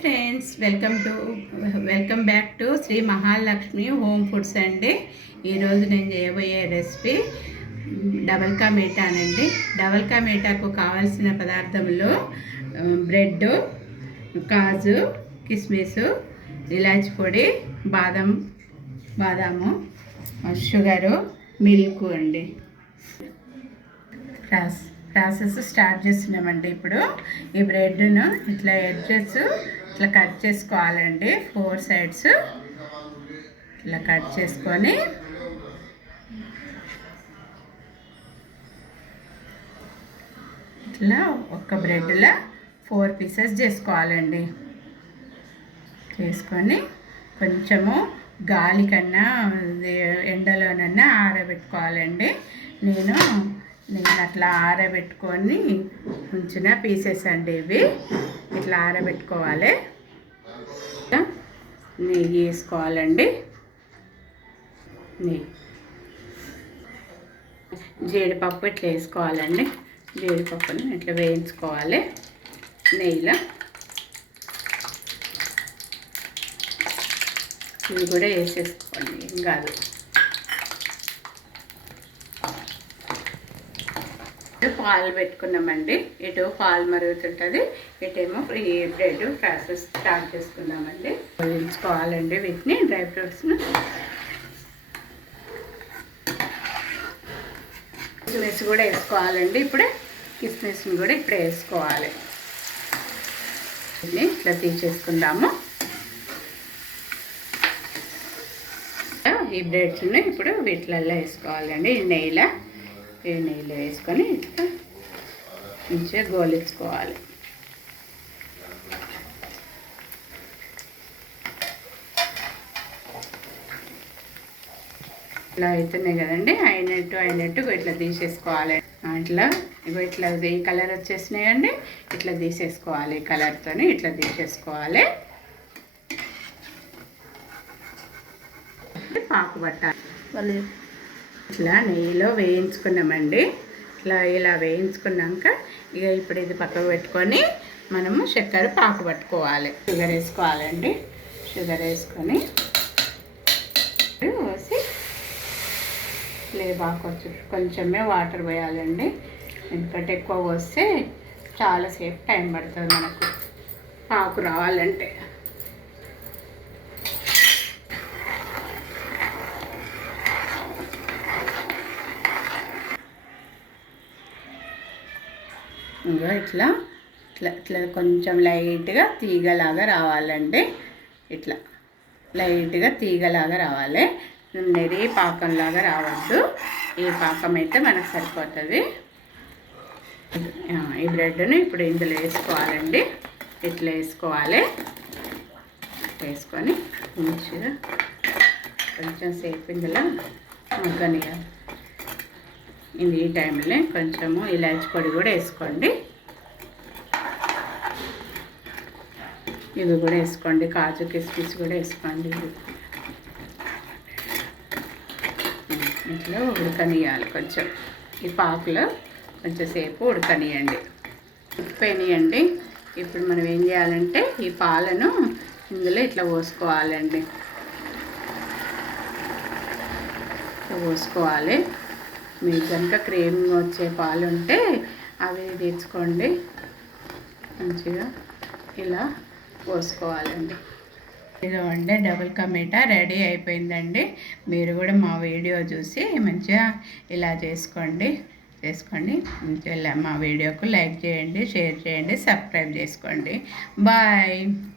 Friends, welcome back to Shri Mahalakshmi home foods అండి. ఈరోజు నేను చేయబోయే రెసిపీ డబల్ కా మీఠానండి. డబల్ కా మీఠాకు కావాల్సిన పదార్థములు బ్రెడ్, కాజు, కిస్మిస్, ఇలాచి పొడి, బాదాము, షుగరు, మిల్క్ అండి. ప్రాసెస్ స్టార్ట్ చేస్తున్నామండి. ఇప్పుడు ఈ బ్రెడ్ను ఇట్లా ఎడ్జెస్ ఇట్లా కట్ చేసుకోవాలండి. 4 సైడ్స్ ఇట్లా కట్ చేసుకొని ఇట్లా ఒక్క బ్రెడ్లో 4 పీసెస్ చేసుకోవాలండి. చేసుకొని కొంచెము గాలి కన్నా ఎండలోనన్నా ఆరబెట్టుకోవాలండి. నేను అట్లా ఆరబెట్టుకొని ఉంచిన పీసెస్ అండి ఇవి. ఇట్లా ఆరబెట్టుకోవాలి. నెయ్యి వేసుకోవాలండి. జీడిపప్పు ఇట్లా వేసుకోవాలండి. జీడిపప్పుని ఇట్లా వేయించుకోవాలి నెయ్యిలో. ఇవి కూడా వేసేసుకోండి, ఏం కాదు. పాలు పెట్టుకున్నామండి. ఇటు పాలు మరుగుతుంటుంది, ఇటేమో ఈ బ్రెడ్ ప్రాసెస్ స్టార్ట్ చేసుకున్నామండి. వేయించుకోవాలండి వీటిని, డ్రై ఫ్రూట్స్ను. కిస్మిస్ కూడా వేసుకోవాలండి. ఇప్పుడే కిస్మిస్ని కూడా ఇప్పుడే వేసుకోవాలి. ఇట్లా తీసేసుకుందాము. ఈ బ్రెడ్స్ని ఇప్పుడు వీటిలలో వేసుకోవాలండి. ఈ నెయ్యిలో వేసుకొని ఇట్లా మంచిగా గోలించుకోవాలి. ఇట్లా అవుతున్నాయి కదండి. అయినట్టు ఇట్లా తీసేసుకోవాలి. ఇట్లా ఈ కలర్ వచ్చేసినాయండి. ఇట్లా తీసేసుకోవాలి. ఈ కలర్తో ఇట్లా తీసేసుకోవాలి. పాకు పట్టాలి. ఇట్లా నెయ్యిలో వేయించుకున్నామండి. ఇలా వేయించుకున్నాక ఇప్పుడు ఇది పక్కకు పెట్టుకొని మనము చక్కెర పాకు పట్టుకోవాలి. షుగర్ వేసుకోవాలండి. షుగర్ వేసుకొని పోసి బాగా కొంచెమే వాటర్ పోయాలండి. ఎందుకంటే ఎక్కువ పోస్తే చాలాసేపు టైం పడుతుంది మనకు పాకు రావాలంటే. ఇంకా ఇట్లా కొంచెం లైట్గా తీగలాగా రావాలండి. ఇట్లా లైట్గా తీగలాగా రావాలి. నెరీ పాకంలాగా రావద్దు. ఈ పాకం అయితే మనకు సరిపోతుంది. ఈ బ్రెడ్ని ఇప్పుడు ఇందులో వేసుకోవాలండి. ఇట్లా వేసుకోవాలి. వేసుకొని మంచిగా కొంచెం సేపు ఇందులో మగ్గనియాలి. ఈ టైంలో కొంచెము ఇలాచి పొడి కూడా వేసుకోండి. ఇవి కూడా వేసుకోండి. కాజు కిస్మిస్ కూడా వేసుకోండి. ఇట్లా ఉడకనియాలి. కొంచెం ఈ పాకులో కొంచెం సేపు ఉడకనియండి. ఉడికిపోయినాయండి. ఇప్పుడు మనం ఏం చేయాలంటే ఈ పాలను ఇందులో ఇట్లా పోసుకోవాలండి. పోసుకోవాలి. మీకు కనుక క్రీమ్ వచ్చే పాలు ఉంటే అవి తెచ్చుకోండి. మంచిగా ఇలా పోసుకోవాలండి. ఇదిగోండి డబుల్ కా మీఠా రెడీ అయిపోయిందండి. మీరు కూడా మా వీడియో చూసి మంచిగా ఇలా చేసుకోండి. మంచిగా మా వీడియోకు లైక్ చేయండి, షేర్ చేయండి, సబ్స్క్రైబ్ చేసుకోండి. బాయ్.